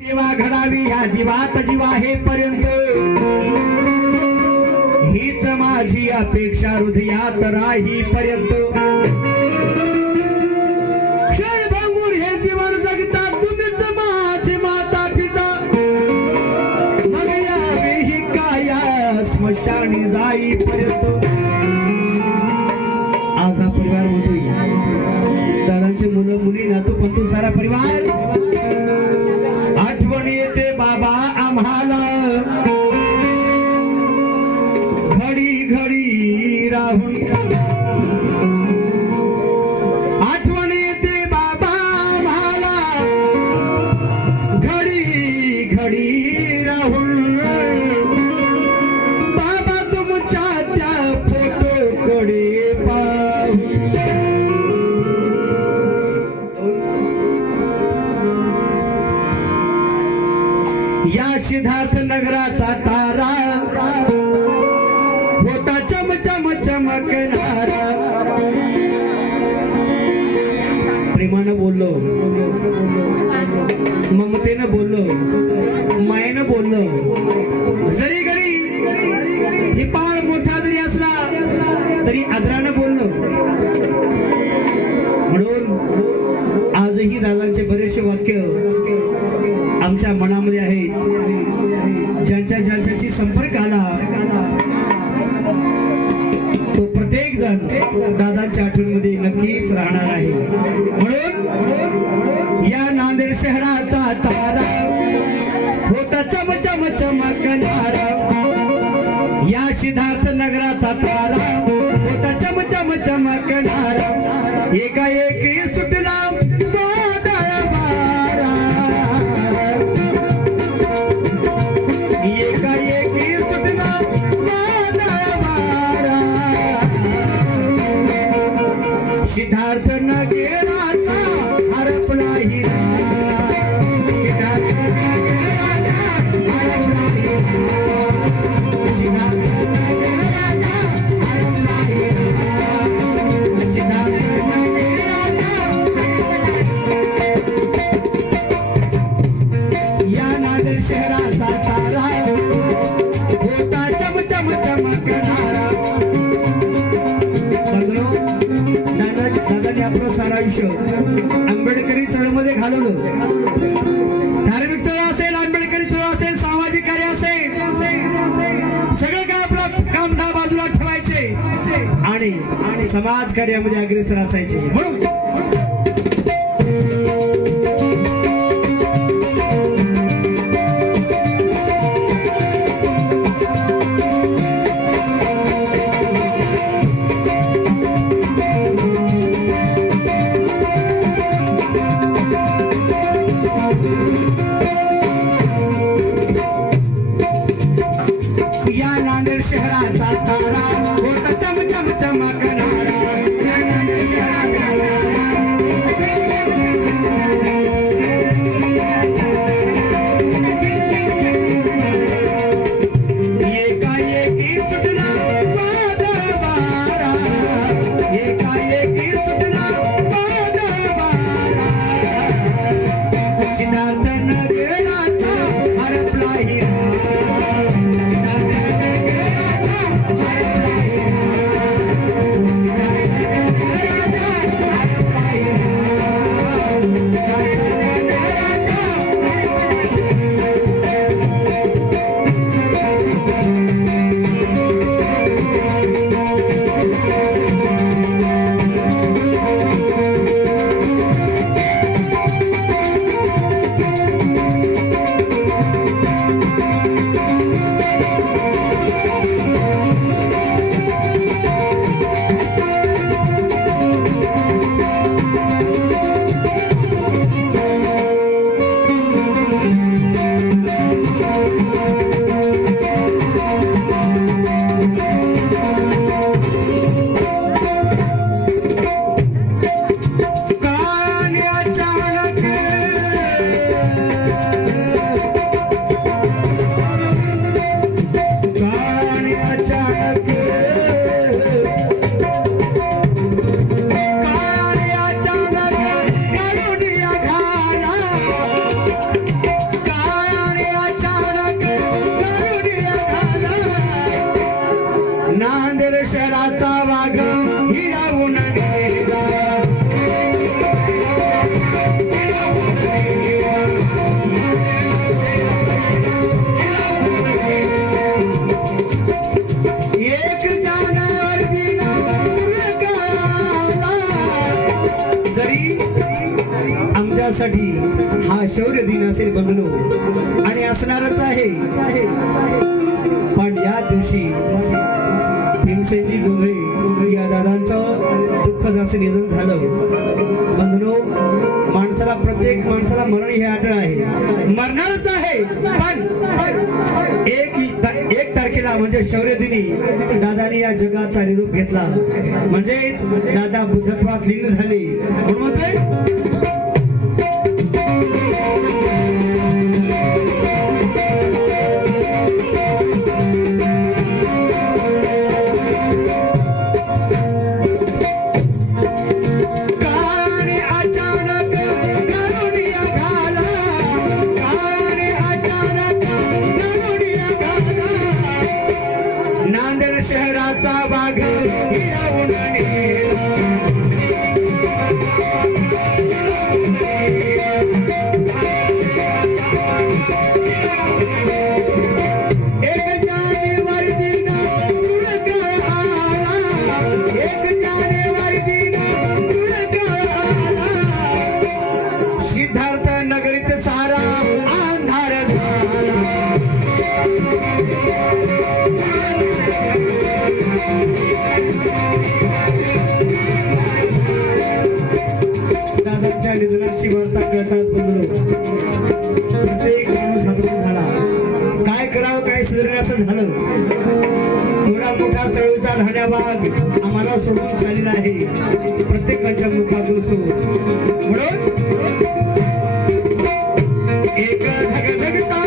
सेवा घडावी ह्या जीवात जीव आहे पर्यंत, हीच माझी अपेक्षा हृदयात राही पर्यंत. क्षणभंगूर हे जीवन जगता तुम्हीच माझे माता पिता, मग यावेही काया स्मशानी जाई पर्यंत. आज हा परिवार होतोय, दादांचे मुलं मुली नातू पंतू सारा परिवार. आठवण येते बाबा आम्हाला, घडी घडी राहून. आठवण येते बाबा आम्हाला, घडी घडी राहून. बाबा तुमच्या त्या फोटोकडे पाहून. या सिद्धार्थ नगराचा तारा होता चम चम चमकणारा. प्रेमानं बोललो, ममतेनं बोललो, मायेनं बोललो. जरी घरी हिपाळ मोठा जरी असला तरी आदरानं बोललो. म्हणून आजही दादांचे बरेचसे वाक्य आमच्या मनामध्ये आहेत. ज्यांच्याशी संपर्क आला तो प्रत्येक जण दादांच्या आठवणीमध्ये नक्कीच राहणार आहे. म्हणून या नांदेड शहराचा तारा होता चम चम चमकणारा. या सिद्धार्थ नगराचा तारा होता चम चम चमकणारा. एकाएकी सुटला सिद्धार्थ नगराचा हरपला हिरा. सिद्धार्थ नगराचा हरपला हिरा. सिद्धार्थ नगराचा हरपला हिरा. सिद्धार्थ नगराचा. या नांदेड शहराचा तारा होता चम चम चमकणारा. दादाने आपलं सारं आयुष्य आंबेडकरी चळवळीमध्ये घालवलं. धार्मिक चळवळ असेल, आंबेडकरी चळवळ असेल, सामाजिक कार्य असेल, सगळं काय आपलं काम दहा बाजूला ठेवायचे आणि समाज कार्यामध्ये अग्रेसर असायचे. म्हणून या नांदेड शहराचा तारा होता चम चम चमकणारा. या नांदेड शहराचा एकाएकी सुटला वादळ वारा. एकाएकी सुटला वादळ वारा. सिद्धार्थ नगर यांच्यासाठी हा शौर्य दिन असेल बंधनो, आणि असणारच आहे. पण या दिवशी भीमसेनजी जोंधळे या दादांचं दुःखद असं निधन झालं. बंधनो, माणसाला, प्रत्येक माणसाला मरण हे अटळ आहे, मरणारच आहे. पण एक तारखेला म्हणजे शौर्य दिनी दादानी या जगाचा निरोप घेतला, म्हणजेच दादा बुद्धत्वात लीन झाले. म्हणून म्हणतोय शहराचा बाग हिरावून सिद्धार्थ नगरीत सारा अंधार दादांच्या निधनाची वार्ता कळताच बंधू प्रत्येक माणूस हादरून झाला. काय करावं, काय सुधारेल असं झालं. थोडा मोठा चळवळीचा ढाण्याबाग आम्हाला सोडून चाललेला आहे प्रत्येकाच्या मुखातून सूर. म्हणून एक धगधगता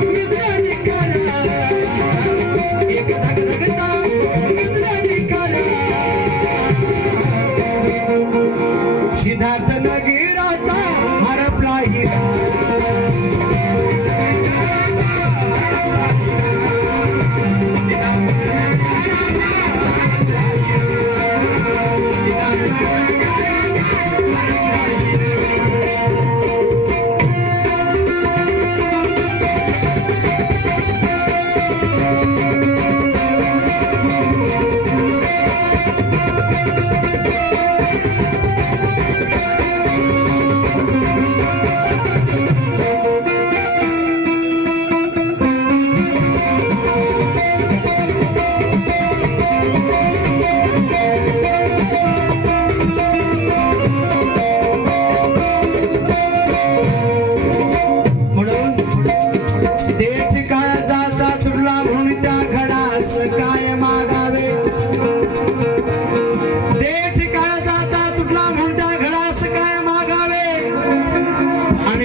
विजला निकाला, एक धगधगता विजला निकाला, सिद्धार्थ नगीराचा हरपला हिरा.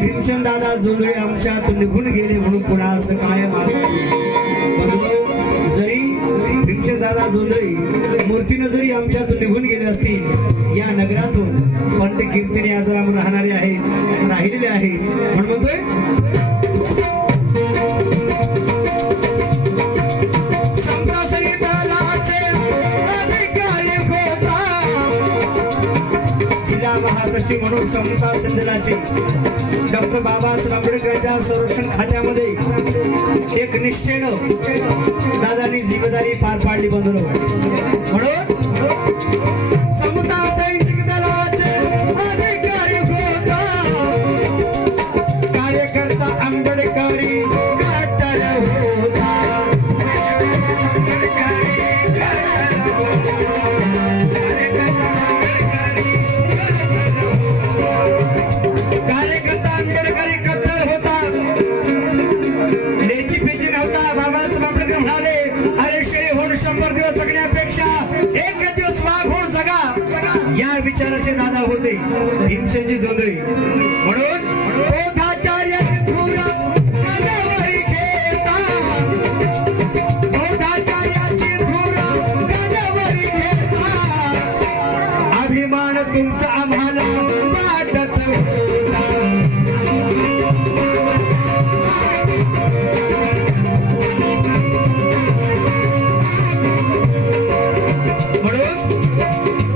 भीमसेन दादा जोंधळे आमच्यात निघून गेले म्हणून पुन्हा असं काय जरी भीमसेन दादा जोंधळे मूर्तीनं जरी आमच्यातून निघून गेले असतील या नगरातून, पण ते कीर्तीने आजरा राहणारे आहेत, राहिलेले आहेत. म्हणून म्हणतोय महासचिव म्हणून समता संघटनाचे डॉक्टर बाबासाहेब आंबेडकरांच्या संरक्षण खात्यामध्ये एक निष्ठेनं दादांनी जिम्मेदारी पार पाडली. बंधनो, म्हणून समता सैनिक दलाचे अधिकारी होता, कार्यकर्ता आंबेडकरी कट्टर होता. कार्यकर्ता आंबेडकरी कट्टर होता, लेची पेची नव्हता. बाबासाहेब आंबेडकर म्हणाले, अरे शेळी होऊन 100 दिवस जगण्यापेक्षा एक दिवस वाघ होऊन जगा, या विचाराचे दादा होते भीमसेनजी जोंधळे. म्हणून बौद्धाचार्याचे धूर गदावरी घेता, बौद्धाचार्याची धूर गदावरी घेता, अभिमान तुमचा आम्हाला वाटत होता. म्हणून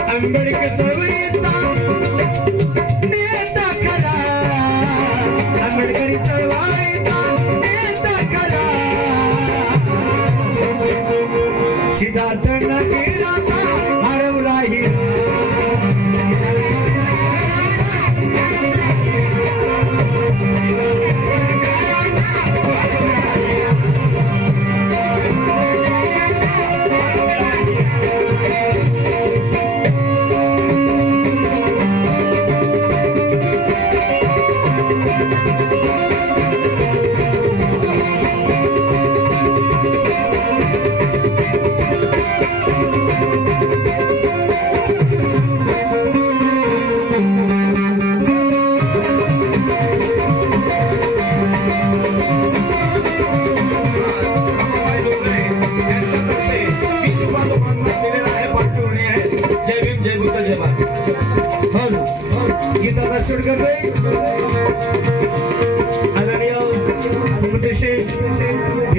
आंबेडकर चळवळीचा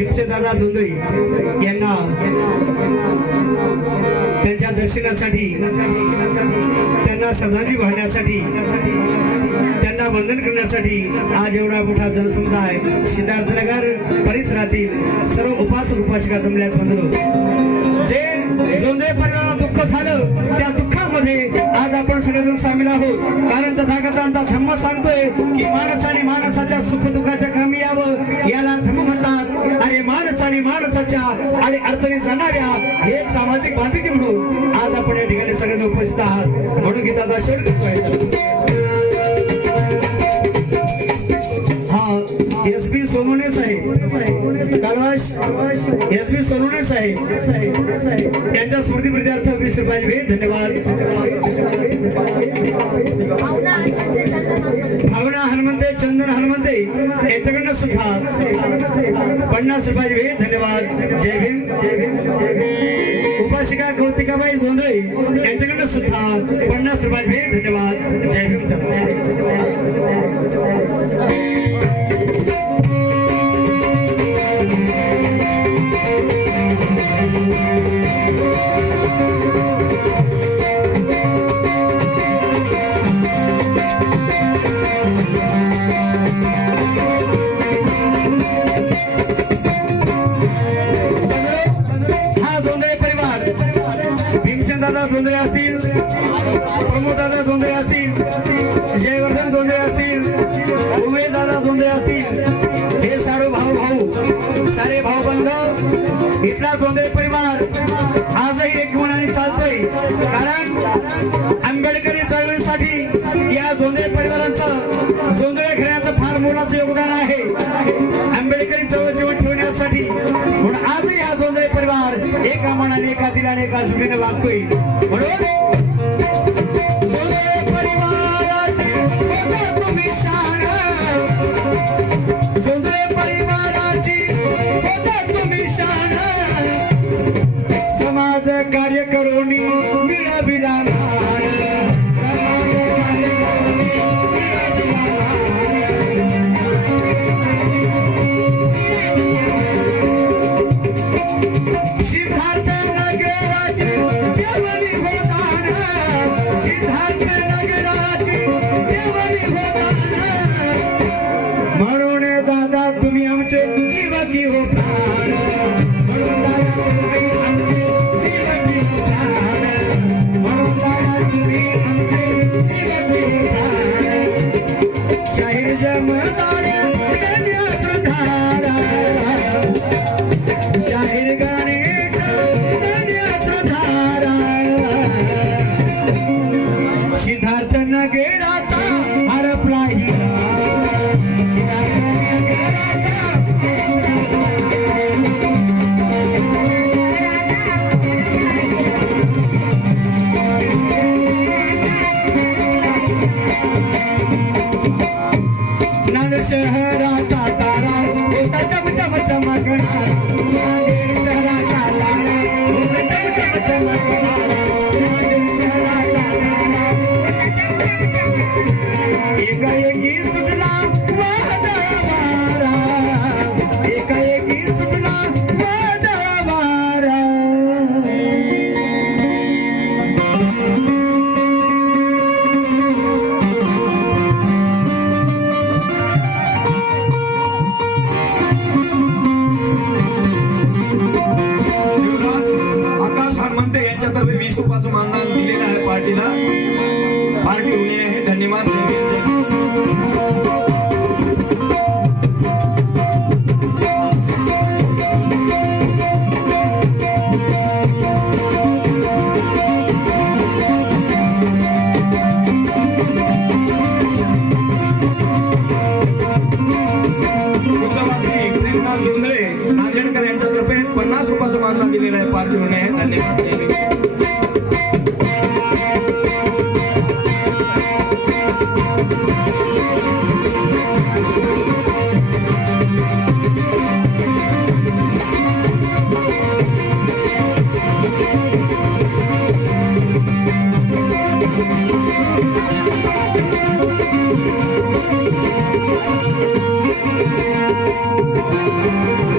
भीमसेनदादा जोंधळे यांना त्यांच्या दर्शनासाठी, त्यांना श्रद्धांजली वाहण्यासाठी, त्यांना वंदन करण्यासाठी आज एवढा मोठा जनसमुदाय सिद्धार्थनगर परिसरातील सर्व उपासक उपासिका जमल्यात. बंधू, जे जोंधळे परिवाराला दुःख झालं त्या दुःखामध्ये आज आपण सगळेजण सामील आहोत. कारण तथागतांचा धम्म सांगतोय की माणसाने माणसाच्या सुखदुःखाच्या क्रमी यावं, याला धम्म म्हणतात. आणि माणस आणि माणसाच्या आणि अडचणी जाणाव्या हे एक सामाजिक बांधिलकी म्हणून आज आपण या ठिकाणी सगळेजण उपस्थित आहात. म्हणून गीताचा शेवट करतोय. एस बी सोनवणे साहेब, कालवाश एस बी सोनवणे साहेब यांच्या स्मृतीप्रित्यर्थ 20 रुपयाची भेट. धन्यवाद. भावना हनुमंते, चंदन हनुमंते यांच्याकडनं सुद्धा 50 रुपयाची भेट. धन्यवाद. जय भीम. उपासिका कौतिकाबाई जोंधळे यांच्याकडनं सुद्धा 50 रुपयाची भेट. धन्यवाद. जय भीम. दादा जोंधळे असतील, प्रमोद दादा जोंधळे असतील, जयवर्धन जोंधळे असतील, उमेश दादा जोंधळे असतील, हे सारे सारे भाऊ बंधू, इथला जोंधळे परिवार आजही एक मनाने चालतोय. कारण आंबेडकरी चळवळीसाठी या जोंधळे परिवाराचं, जोंधळे घराण्याचं फार मोलाचं योगदान आहे. आंबेडकरी चळवळ जीवन ठेवण्यासाठी म्हणून आजही हा जोंधळे परिवार एका मनाने, एका दिलाने, एका जुटीने वागतोय. म्हणून जोंधळे परिवाराची होता तुम्ही शान, जोंधळे परिवाराची होता तुम्ही शान, समाज कार्य करून मिळविला मान, समाज कार्य करून मिळविला मान. सिद्धार्थ नगराची देवली होतान, सिद्धार्थ नगराची देवली होतान, म्हणून दादा तुम्ही आमचे जीव की हो प्राण, म्हणून दादा तुम्ही आमचे जीव की हो प्राण, म्हणून दादा तुम्ही आमचे जीव की हो प्राण. शाहीर जमदार सुधारा, शाहीर गणेश सुधारा, सिद्धार्थ नगराचा हरपला हिरा, सिद्धार्थ नगराचा नांदेड शहराचा तारा होता चमचम चमकणारा, नांदेड शहराचा तारा होता चमचम चमकणारा, नांदेड शहराचा तारा एकाएकी सुटला वादळ वारा, एकाएकी सुटला वादळ वारा. आकाश हनुमंते यांच्यातर्फे 20 रुपयाचं मानधन दिलेलं आहे पार्टीला. पार्टी ऋणी आहे. धन्यवाद. जोंधळे नांदेडकर यांच्यातर्फे 50 रुपयाचं मानधन दिलेलं आहे. पार्टी ऋणी आहे. धन्यवाद. Thank you.